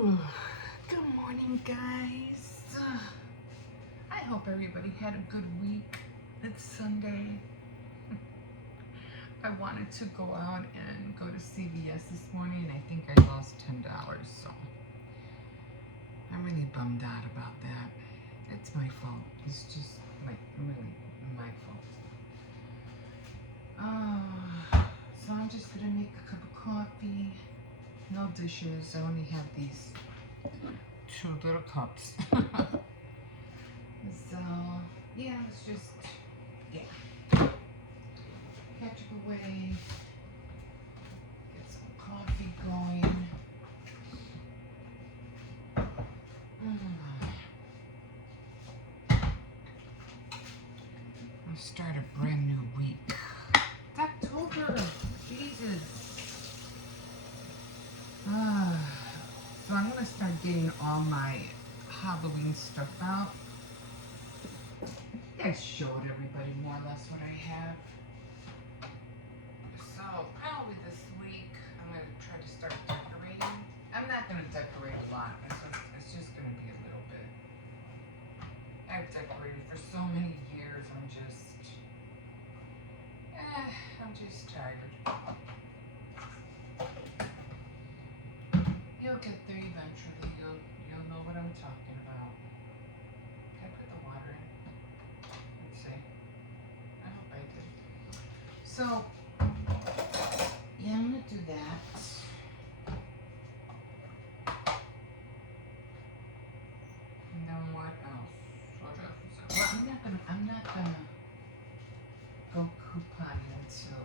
Ooh, good morning, guys. I hope everybody had a good week. It's Sunday. I wanted to go out and go to CVS this morning, and I think I lost $10, so I'm really bummed out about that. It's my fault. It's just like really my fault. So I'm just gonna make a cup of coffee. No dishes. I only have these 2 little cups. So yeah, let's just catch up away. Get some coffee going. I'll start a brand new week. It's October. Jesus. So I'm gonna start getting all my Halloween stuff out. I showed everybody more or less what I have. So probably this week I'm gonna try to start decorating. I'm not gonna decorate a lot. It's just gonna be a little bit. I've decorated for so many years. I'm just tired. You'll get there eventually. You'll know what I'm talking about. Can I put the water in? Let's see. I hope I did. So yeah, I'm gonna do that. And then what else? Well, I'm not gonna go couponing until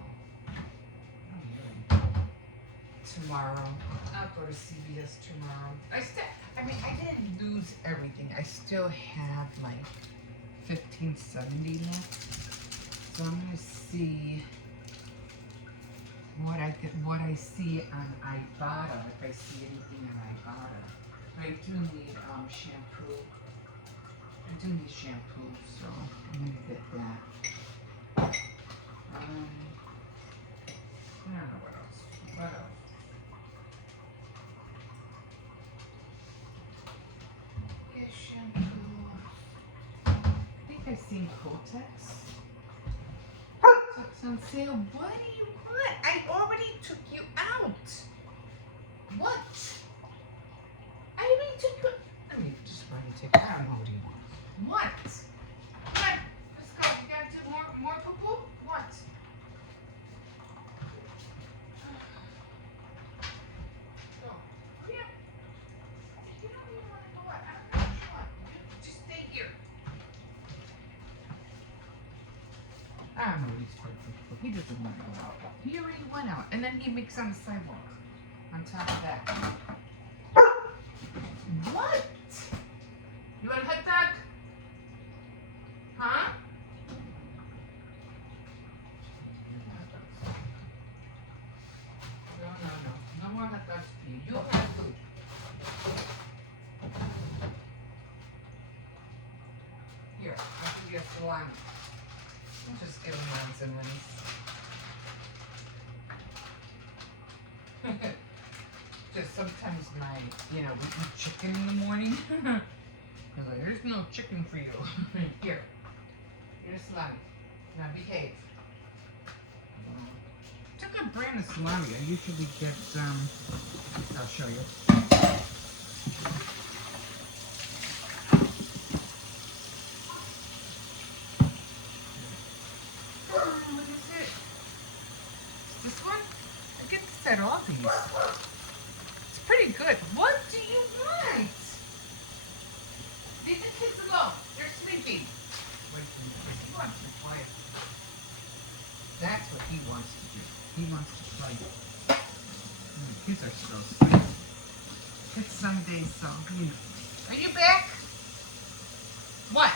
tomorrow. I'll go to CVS tomorrow. I didn't lose everything. I still have like $15.70 left. So I'm gonna see what I see on Ibotta, if I see anything on Ibotta. But I do need shampoo. I do need shampoo, so I'm gonna get that. I don't know what else. What else? Get shampoo. I think I've seen Kotex. Kotex on sale. What do you want? I already took you out. What? I already took you. I mean, just run and take. I don't know what he wants. What? What? Let's go. You gotta do more poo-poo? What? Go. Hurry up. You don't even want to go out. I don't know what you want. You just stay here. I don't know what he's for. He doesn't want to go out. He already went out. And then he makes on the sidewalk. On top of that. What? You want a hot dog? Huh? No. No more hot dogs for you. You have food. Here, I'll give you a salami. I'll just give him ones and ones. Just sometimes we eat chicken in the morning. I'm like, there's no chicken for you. Here. Here's salami. Now behave. It's a good brand of salami. I usually get, I'll show you. What is it? This one? I get this at Aldi's. It's pretty good. What do you want? Leave the kids alone. They're sleeping. He wants to play. That's what he wants to do. He wants to play. Kids are so sweet. It's Sunday, so Are you back? What?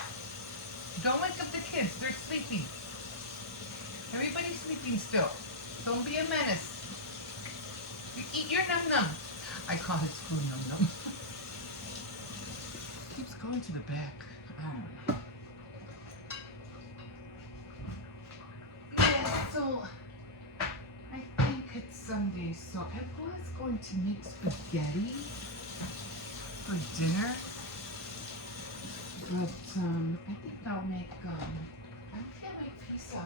Don't wake up the kids. They're sleeping. Everybody's sleeping still. Don't be a menace. You eat your num-num. I call his food num-num. Keeps going to the back. I don't know. Yeah, so I think it's Sunday, so I was going to make spaghetti. for dinner. But I think I'll make pizza.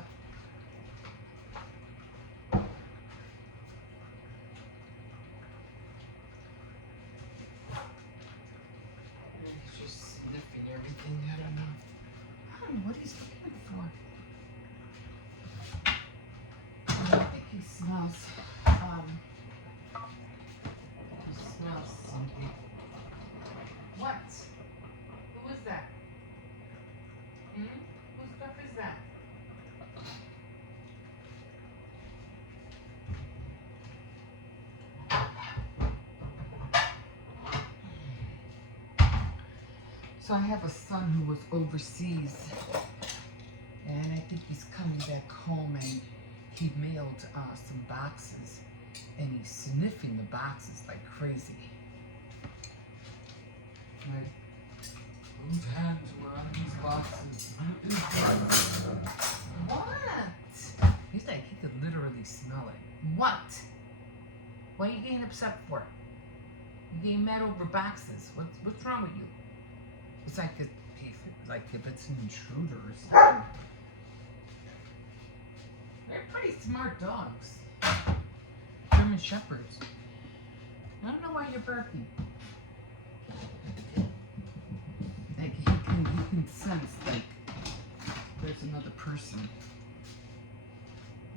He's just sniffing everything. I don't know what he's looking for. I think he smells something. What? Who is that? Whose stuff is that? So I have a son who was overseas, and I think he's coming back home, and he mailed some boxes, and he's sniffing the boxes like crazy. Like, whose hands were on these boxes? What? He's like, he could literally smell it. What? What are you getting upset for? You getting mad over boxes? What's wrong with you? It's like if it's an intruder or something. They're pretty smart dogs. German shepherds. I don't know why you're barking. Like he can sense like there's another person.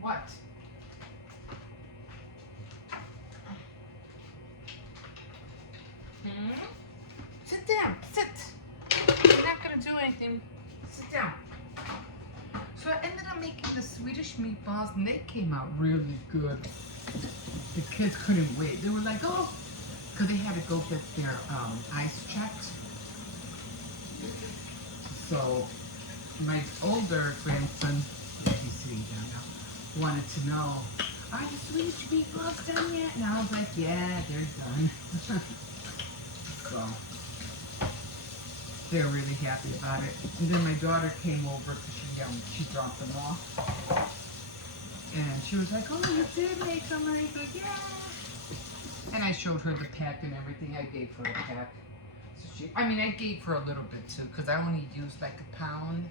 What? Sit down. Sit. You're not gonna do anything. Sit down. So I ended up making the Swedish meatballs, and they came out really good. The kids couldn't wait. They were like, oh, because they had to go get their ice checked. So my older grandson, he's sitting down now, wanted to know, are the Swedish meatballs done yet? And I was like, yeah, they're done. So they're really happy about it. And then my daughter came over because she dropped them off. And she was like, oh, you did make them. And I was like, yeah. And I showed her the pack and everything. I gave her the pack. So I gave her a little bit too, because I only used like a pound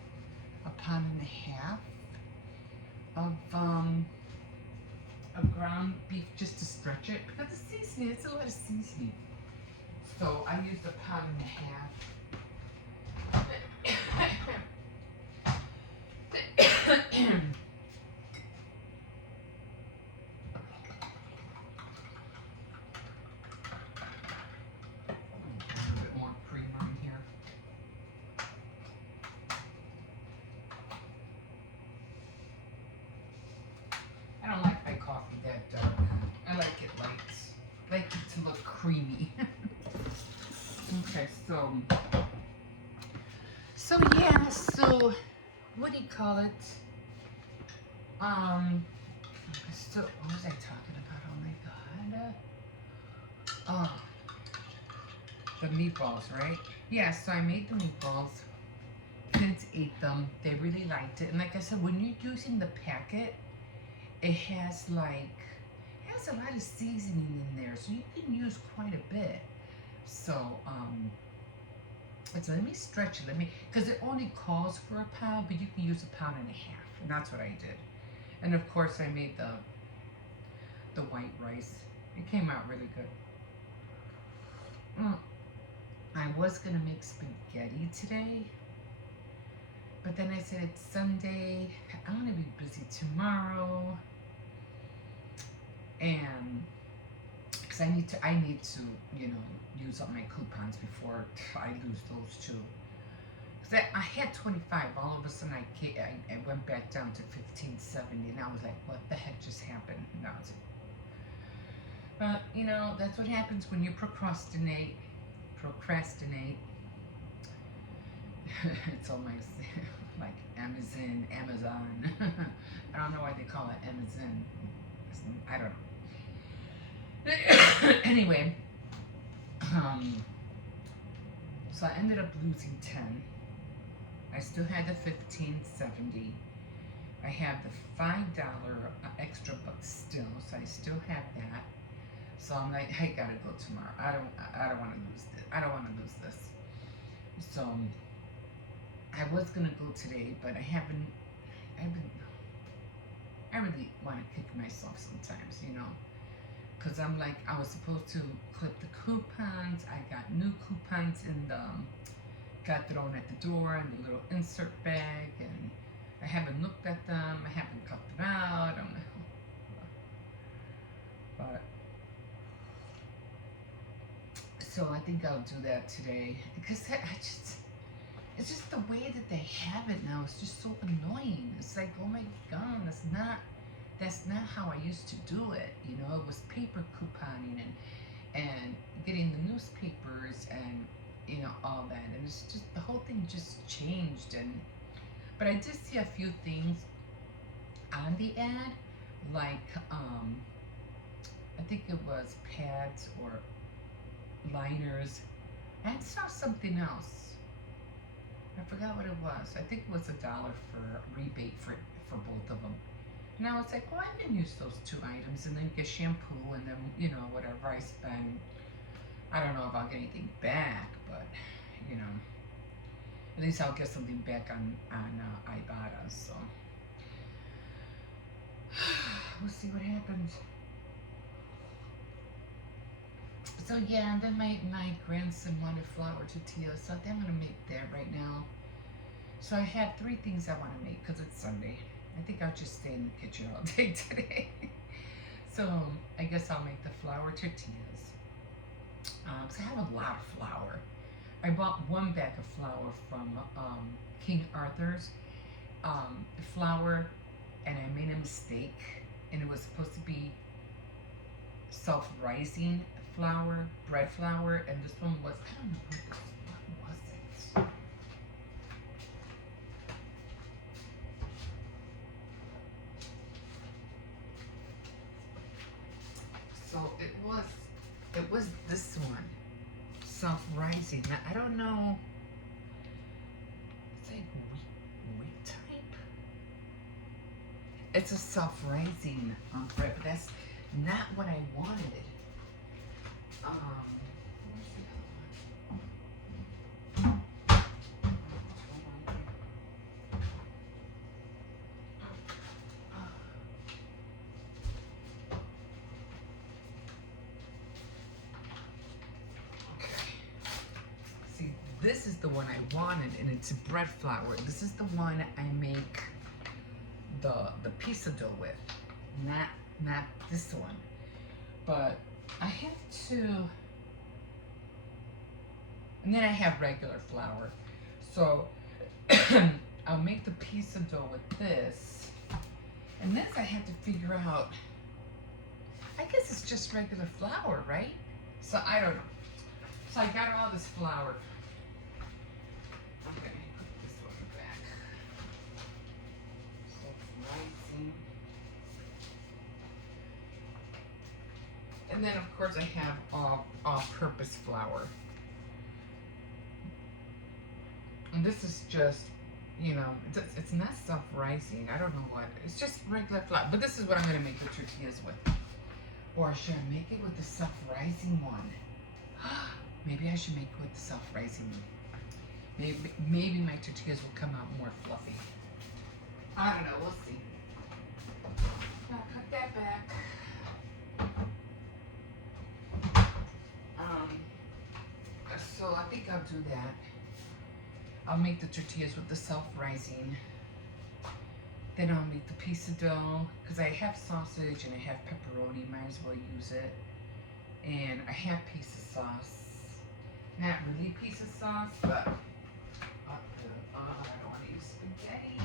and a half of ground beef just to stretch it. Because the seasoning, it's a lot of seasoning. So I used a pound and a half. I don't like my coffee that dark. I like it light. I like it to look creamy. Okay, so yeah, so what do you call it? So what was I talking about? Oh my god. The meatballs, right? Yeah, so I made the meatballs. Kids ate them. They really liked it. And like I said, when you're using the packet, it has a lot of seasoning in there, so you can use quite a bit. So let me stretch it. Because it only calls for a pound, but you can use a pound and a half, and that's what I did. And of course, I made the white rice. It came out really good. I was gonna make spaghetti today, but then I said it's Sunday. I'm gonna be busy tomorrow, and because I need to use up my coupons before I lose those too. Because I had 25. All of a sudden I went back down to 15.70, and I was like, what the heck just happened? And I was like, that's what happens when you procrastinate. It's almost like Amazon. I don't know why they call it Amazon. I don't know. Anyway, so I ended up losing 10. I still had the 15.70. I have the $5 extra bucks still, so I still have that. So I'm like, I gotta go tomorrow. I don't want to lose this. I don't want to lose this. So I was gonna go today, but I haven't. I really want to kick myself sometimes, you know, because I'm like, I was supposed to clip the coupons. I got new coupons in the got thrown at the door in the little insert bag, and I haven't looked at them. I haven't cut them out. I'm like, but so I think I'll do that today because it's just the way that they have it now. It's just so annoying. It's like, oh my god, that's not how I used to do it. You know, it was paper couponing and getting the newspapers and you know all that, and it's just the whole thing just changed. And but I did see a few things on the ad, like I think it was pads or liners. I saw something else. I forgot what it was. I think it was $1 for rebate for both of them. And I was like, well, I can use those 2 items and then get shampoo and then, you know, whatever I spend. I don't know if I'll get anything back, but, you know, at least I'll get something back on Ibotta, so. We'll see what happens. So yeah, and then my grandson wanted flour tortillas, so I'm gonna make that right now. So I have 3 things I want to make because it's Sunday. I think I'll just stay in the kitchen all day today. So I guess I'll make the flour tortillas. So I have a lot of flour. I bought 1 bag of flour from King Arthur's flour, and I made a mistake, and it was supposed to be self-rising flour, bread flour, and this one was, I don't know what was it. So it was this one, self-rising. Now, I don't know, it's like wheat type. It's a self-rising bread, but that's not what I wanted. Where's the other one? Okay. See, this is the one I wanted, and it's bread flour. This is the one I make the pizza dough with, not this one. But I have to, and then I have regular flour. So I'll make the pizza dough with this, and this I have to figure out. I guess it's just regular flour, right? So I don't know. So I got all this flour. Okay, put this one back. So rising. And then of course I have all-purpose flour. And this is just, you know, it's not self-rising. I don't know what. It's just regular flour. But this is what I'm going to make the tortillas with. Or should I make it with the self-rising one? Maybe I should make it with the self-rising one. Maybe my tortillas will come out more fluffy. I don't know. We'll see. I'll cut that back. So I think I'll do that. I'll make the tortillas with the self-rising. Then I'll make the pizza dough, because I have sausage and I have pepperoni, might as well use it. And I have pizza sauce. Not really pizza sauce, but I don't want to use spaghetti.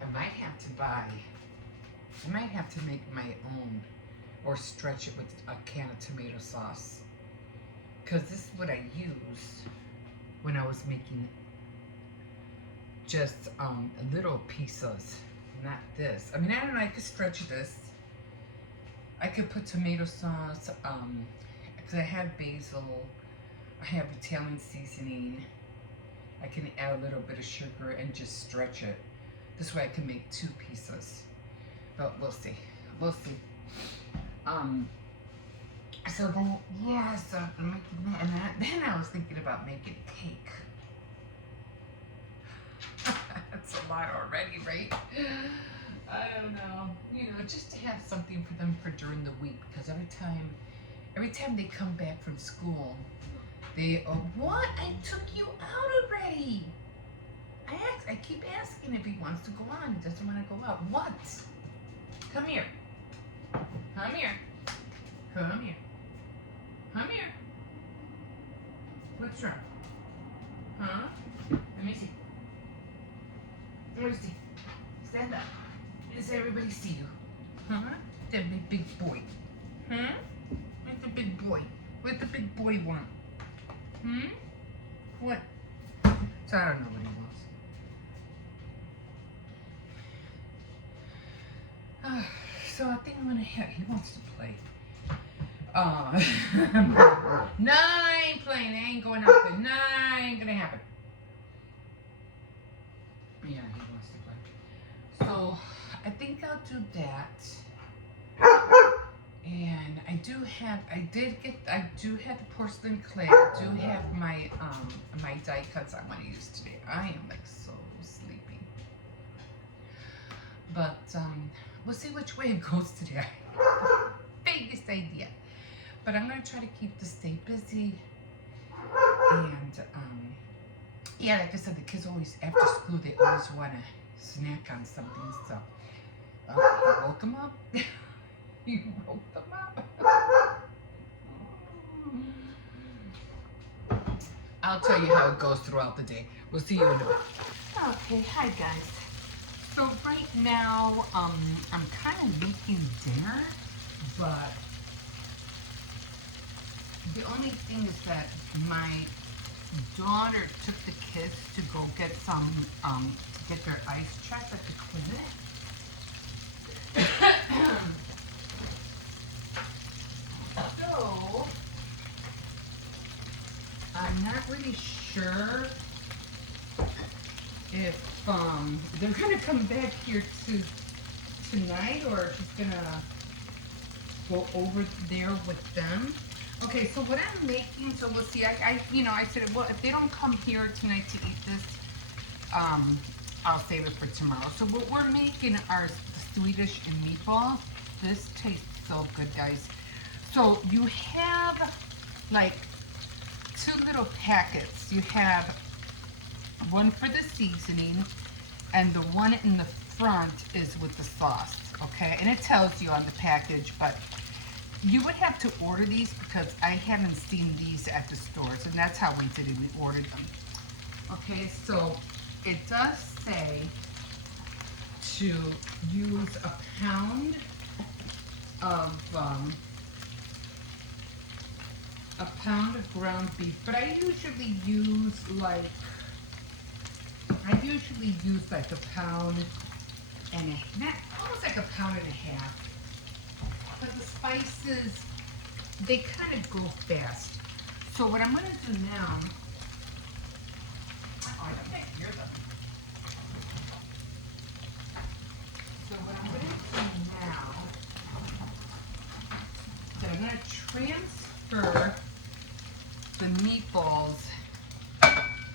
I might have to make my own, or stretch it with a can of tomato sauce. Because this is what I used when I was making just little pizzas, not this. I mean, I don't know, I could stretch this. I could put tomato sauce, because I have basil, I have Italian seasoning. I can add a little bit of sugar and just stretch it. This way I can make 2 pieces. But we'll see. We'll see. So then, yeah, so I'm making that. And then I was thinking about making cake. That's a lot already, right? I don't know. You know, just to have something for them for during the week. Because every time they come back from school, they, oh, what? I took you out already. I keep asking if he wants to go on. He doesn't want to go out. What? Come here. Come here. Come here. Come here. What's wrong? Huh? Let me see. Let me see. Stand up. Does everybody see you? Huh? That big boy. Huh? Where's the big boy? What's the big boy want? What? So I don't know what he wants. So I think I'm gonna have, he wants to play. No, I ain't playing. I ain't going out there. No, ain't gonna happen. Yeah, he wants to play. So I think I'll do that. And I do have the porcelain clay. I do have my my die cuts I want to use today. I am like so sleepy. But we'll see which way it goes today. Biggest idea. But I'm gonna try to keep this day busy. And yeah, like I said, the kids always after school they always want to snack on something. So you woke them up. You woke them up. I'll tell you how it goes throughout the day. We'll see you in a bit. Okay, hi guys. So right now, I'm kind of making dinner, but the only thing is that my daughter took the kids to go get some, get their ice checked at the clinic. So, I'm not really sure if they're gonna come back here tonight or just gonna go over there with them. Okay, so what I'm making, so we'll see. I said, well, if they don't come here tonight to eat this, I'll save it for tomorrow. So what we're making are Swedish meatballs. This tastes so good, guys. So you have like 2 little packets. You have one for the seasoning, and the one in the front is with the sauce, okay? And it tells you on the package, but you would have to order these because I haven't seen these at the stores, and that's how we did it. We ordered them. Okay, so it does say to use a pound of ground beef, but I usually use like a pound and almost like a pound and a half. But the spices, they kind of go fast. So what I'm going to do now, I can't hear them. So what I'm going to do now is I'm going to transfer the meatballs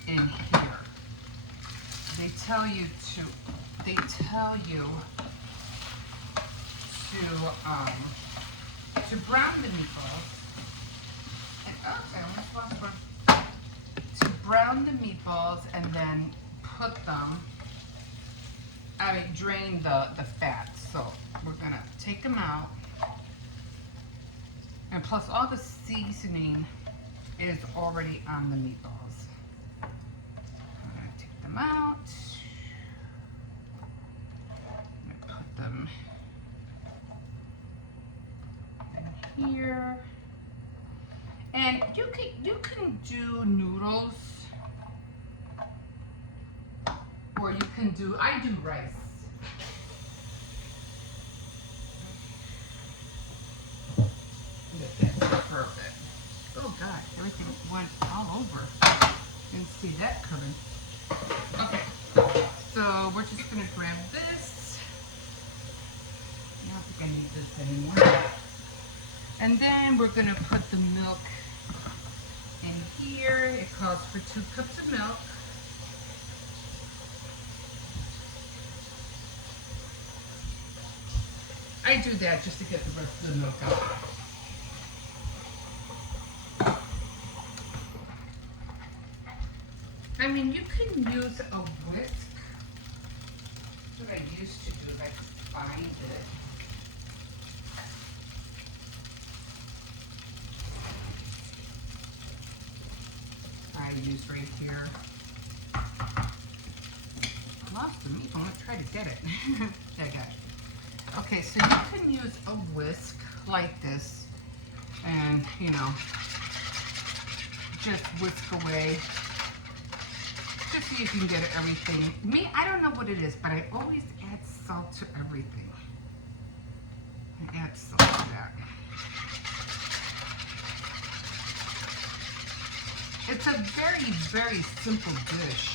in here. They tell you to brown the meatballs. And I almost lost one. To brown the meatballs and then drain the fat. So we're gonna take them out. And plus all the seasoning is already on the meatballs. I'm gonna take them out. I'm gonna put them in here. And you can do noodles, or you can do, I do rice. That's perfect. Oh God, everything went all over. Didn't see that coming. Okay. So we're just gonna grab this. I don't think I need this anymore. And then we're gonna put the milk in here. It calls for 2 cups of milk. I do that just to get the rest of the milk out. I mean, you can use a whisk. That's what I used to do if I could find it. I use right here. I lost the meat. I'm gonna try to get it. There I got it. Okay, so you can use a whisk like this, and you know, just whisk away. Just so you can get everything. Me, I don't know what it is, but I always add salt to everything. I add salt to that. It's a very, very simple dish.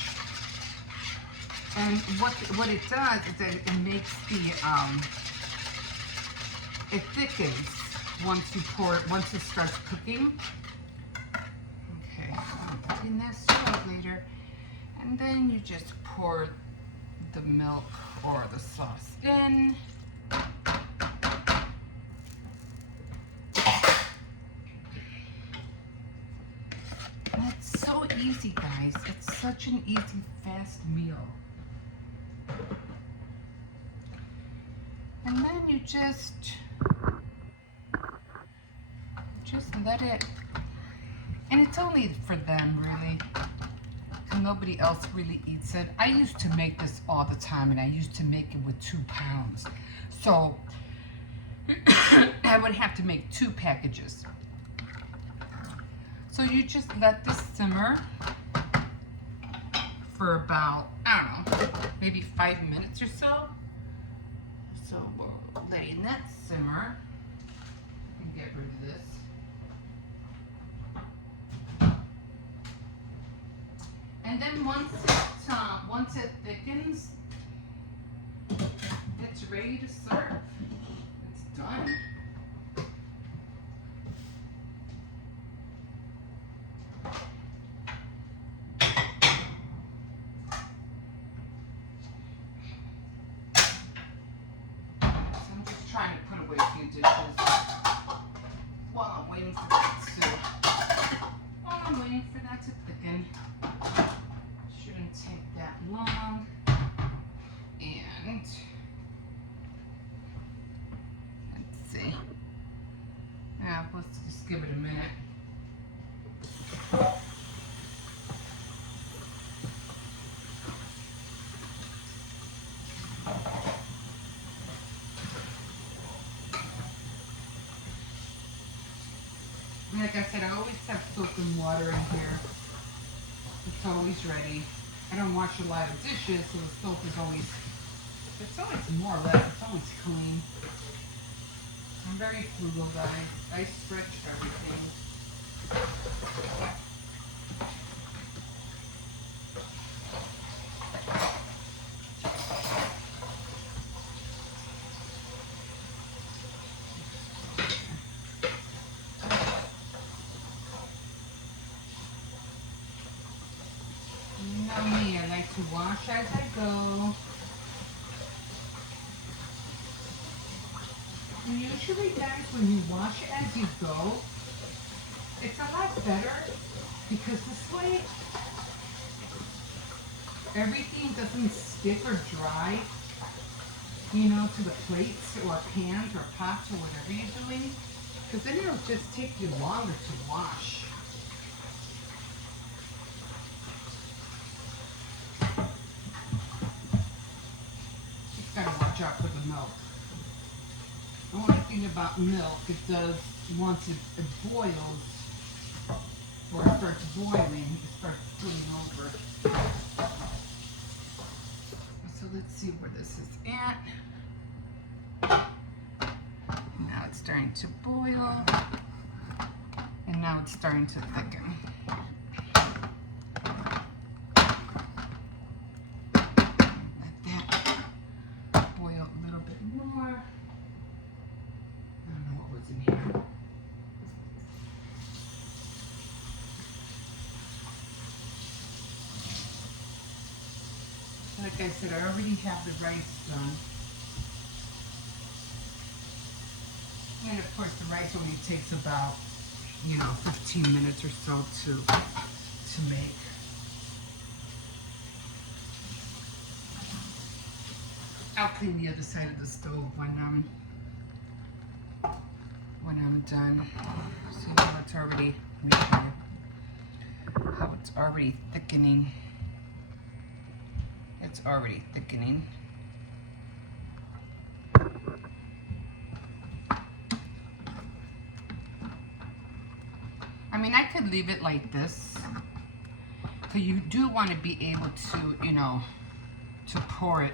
And what it does is that it makes the, it thickens once it starts cooking. Okay, I'm putting this out later. And then you just pour the milk or the sauce in. It's so easy, guys. It's such an easy, fast meal. And then you just let it, and it's only for them, really. Nobody else really eats it. I used to make this all the time, and I used to make it with 2 pounds. So I would have to make 2 packages. So you just let this simmer for about, I don't know, maybe 5 minutes or so. So we're letting that simmer. I can get rid of this. And then once it thickens, it's ready to serve. It's done. So I'm just trying to put away a few dishes while I'm waiting for that to thicken. Shouldn't take that long. And let's see. Now let's just give it a minute. Like I said, I always have soap and water in here. It's always ready. I don't wash a lot of dishes, so the soap is always, it's always more or less, it's always clean. I'm very frugal, guys. I stretch everything. You know me, I like to wash as I go. And usually, guys, when you wash as you go, it's a lot better because this way everything doesn't stick or dry, you know, to the plates or pans or pots or whatever you're doing, because then it'll just take you longer to wash. Just gotta watch out for the milk. The only thing about milk, it does, once it boils, or it starts boiling, it starts spilling over. So let's see where this is at. And now it's starting to boil. And now it's starting to thicken. foods in here. Like I said, I already have the rice done. And of course the rice only takes about, 15 minutes or so to make. I'll clean the other side of the stove when I'm done. See how it's already making, how it's already thickening. It's already thickening. I mean, I could leave it like this, because you do want to be able to, to pour it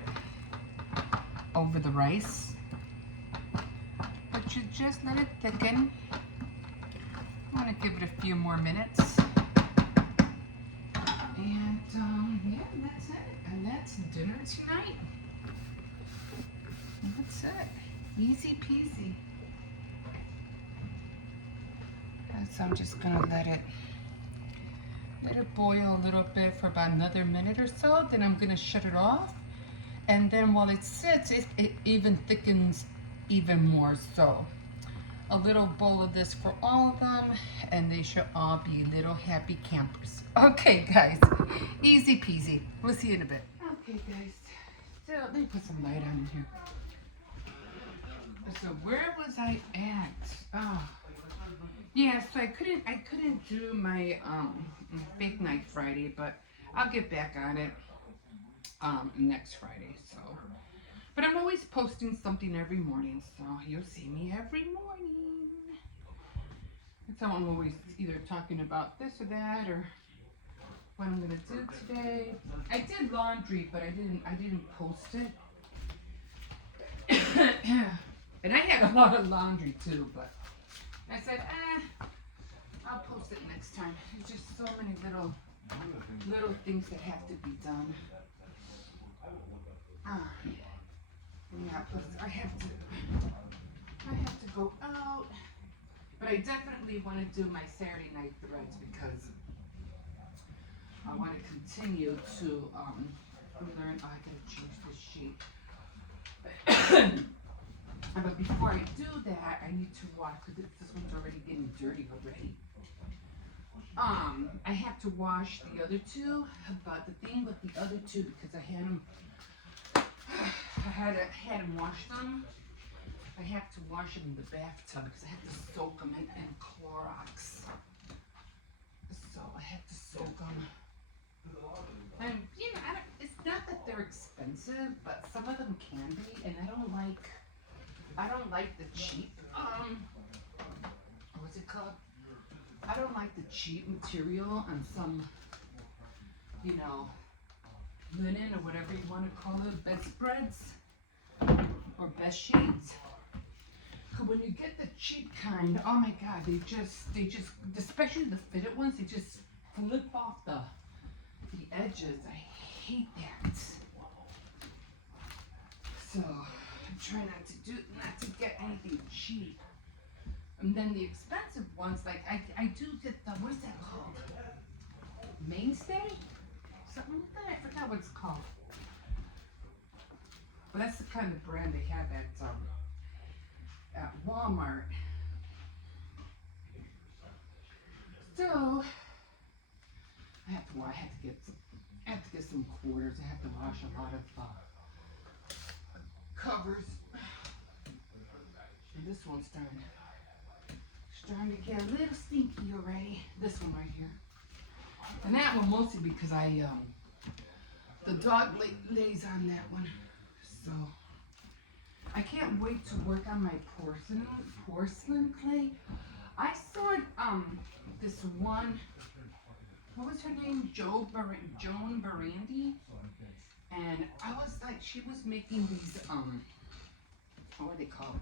over the rice. But you just let it thicken. I'm going to give it a few more minutes. And, yeah, that's it. And that's dinner tonight. That's it. Easy peasy. So I'm just gonna let it boil a little bit for about another minute or so. Then I'm gonna shut it off. And then while it sits, it even thickens even more. So a little bowl of this for all of them, and they should all be little happy campers. Okay, guys, easy peasy. We'll see you in a bit. Okay, guys, so let me put some light on here. So where was I at? Oh, yeah. So I couldn't do my bake night Friday, but I'll get back on it next Friday. So, but I'm always posting something every morning, so you'll see me every morning. So I'm always either talking about this or that, or what I'm gonna do today. I did laundry, but I didn't post it. And I had a lot of laundry too, but I said, I'll post it next time. There's just so many little things that have to be done. Yeah, plus I have to go out. But I definitely want to do my Saturday night threads because I want to continue to learn. Oh, I gotta change this sheet. But before I do that, I need to wash, because this one's already getting dirty already. I have to wash the other two, but the thing with the other two, because I had them wash them, I have to wash them in the bathtub because I have to soak them in Clorox. So I have to soak them. And it's not that they're expensive, but some of them can be, and I don't like the cheap, what's it called? I don't like the cheap material on some, linen or whatever you want to call it, bedspreads or bed sheets. Cause when you get the cheap kind, oh my God, they just, especially the fitted ones, they just flip off the edges. I hate that. So I try not to get anything cheap. And then the expensive ones, like I do get the, what is that called? Mainstay? Something like that? I forgot what it's called. But that's the kind of brand they have at Walmart. So I have to get some quarters. I have to wash a lot of covers. And this one's starting to get a little stinky already. This one right here. And that one mostly because the dog lays on that one. So I can't wait to work on my porcelain clay. I saw this one, what was her name? Joan Barandi. And I was like, she was making these, what are they called?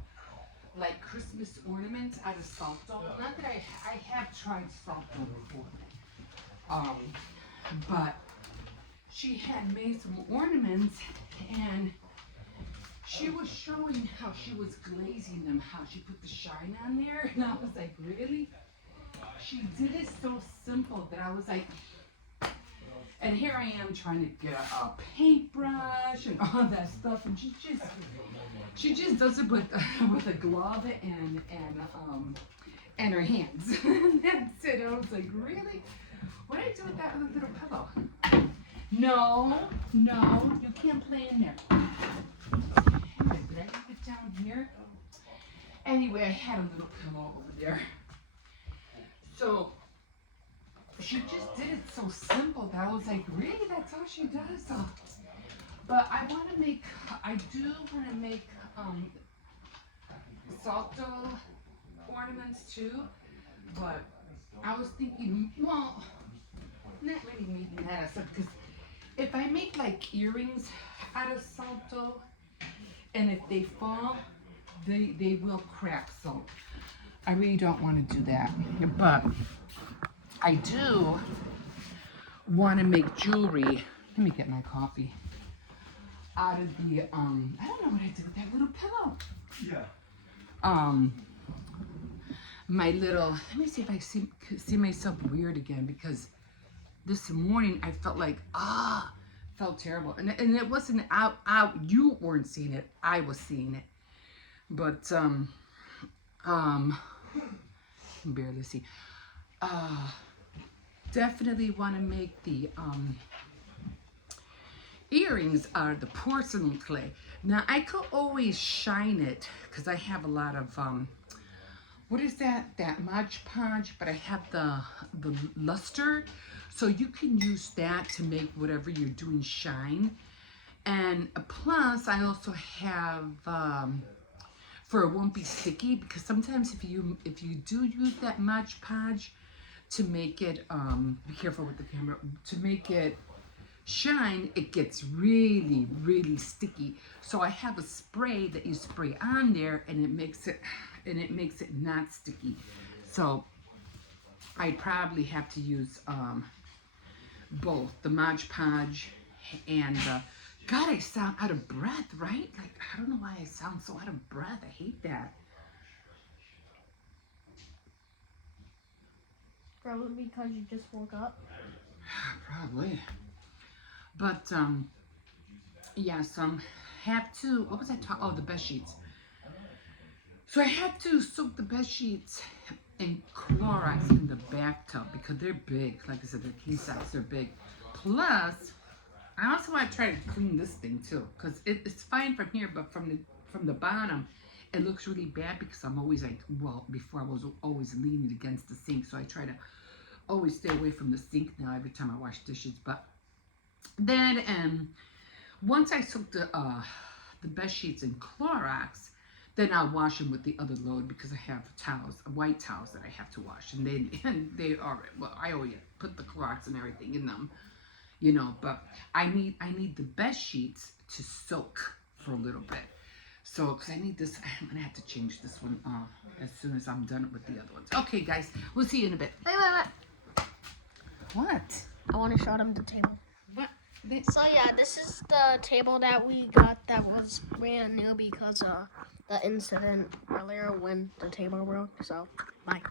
Like Christmas ornaments out of salt dough. Not that I have tried salt dough before. But she had made some ornaments, and she was showing how she was glazing them, how she put the shine on there, and I was like, really? She did it so simple that I was like, and here I am trying to get a paintbrush and all that stuff, and she just does it with a glove and her hands. And that's it. I was like, really? What did I do with that other little pillow? No, you can't play in there. Did I leave it down here? Anyway, I had a little pillow over there. So she just did it so simple that I was like, really? That's all she does? So, but I do want to make salto ornaments too. But I was thinking, well, not really making that out of stuff, because if I make like earrings out of salto, and if they fall, they will crack. So I really don't want to do that. But I do want to make jewelry. Let me get my coffee. Out of the I don't know what I did with that little pillow. Yeah. My little, let me see if I see myself weird again, because this morning I felt like, felt terrible. And it wasn't out, you weren't seeing it, I was seeing it. But, barely see. Definitely want to make the, earrings are the porcelain clay. Now I could always shine it, because I have a lot of, what is that Mod Podge, but I have the luster, so you can use that to make whatever you're doing shine. And plus I also have for it won't be sticky, because sometimes if you do use that Mod Podge to make it be careful with the camera, to make it shine, it gets really sticky. So I have a spray that you spray on there, and it makes it not sticky. So I probably have to use both the Mod Podge and God, I sound out of breath, right? Like, I don't know why I sound so out of breath. I hate that. Probably because you just woke up. Probably. But yes, have to, what was I talking? Oh, the bed sheets. So I had to soak the bed sheets in Clorox in the bathtub, because they're big. Like I said, they're king size, they're big. Plus, I also want to try to clean this thing too, because it's fine from here, but from the bottom, it looks really bad, because I'm always like, well, before I was always leaning against the sink, so I try to always stay away from the sink now every time I wash dishes. But then, once I soak the bed sheets in Clorox, then I'll wash them with the other load, because I have towels, white towels that I have to wash, and they are, well, I always put the Clorox and everything in them, you know. But I need the bed sheets to soak for a little bit. So, because I need this, I'm gonna have to change this one as soon as I'm done with the other ones. Okay, guys, we'll see you in a bit. Wait. What? I want to show them the table. What? So yeah, this is the table that we got that was brand new because of the incident earlier when the table broke. So, bye.